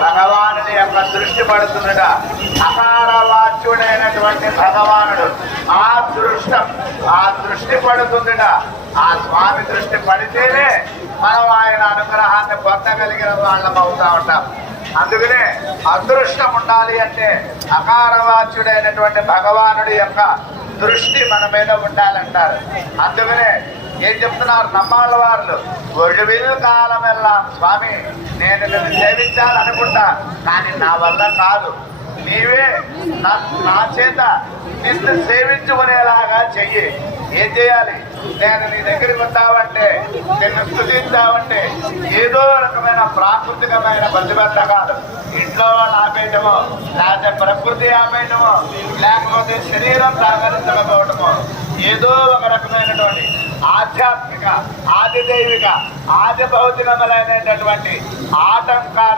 భగవానుడి యొక్క దృష్టి పడుతున్నట అకార వాచ్యుడైనటువంటి భగవానుడు ఆ దృష్టి పడుతుందట. ఆ స్వామి దృష్టి పడితేనే మనం ఆయన అనుగ్రహాన్ని పొందగలిగిన వాళ్ళం అవుతా ఉంటాం. అందుకనే అదృష్టం ఉండాలి అంటే అకారవాచ్యుడైనటువంటి భగవానుడి యొక్క దృష్టి మన మీద ఉండాలంటారు. అందుకనే ఏం చెప్తున్నారు నమ్మాళ్ళ వారు, ఒడివిల్ కాలం వెళ్ళా స్వామి నేను నిన్ను సేవించాలనుకుంటా, కానీ నా వల్ల కాదు, నీవే నా చేత నిన్ను సేవించుకునేలాగా చెయ్యి. ఏం చేయాలి? నేను నీ దగ్గరికి వద్దామంటే, నిన్ను స్థుతించావంటే ఏదో రకమైన ప్రాకృతికమైన ప్రతిబంధకాలు, ఇంట్లో వాళ్ళు ఆపేయటమో, లేకపోతే ప్రకృతి ఆపేయటమో, లేకపోతే శరీరం సహకరించకపోవటమో, ఏదో ఒక రకమైనటువంటి ఆధ్యాత్మిక, ఆది దైవిక, ఆది భౌతికములైనటువంటి ఆటంకాలు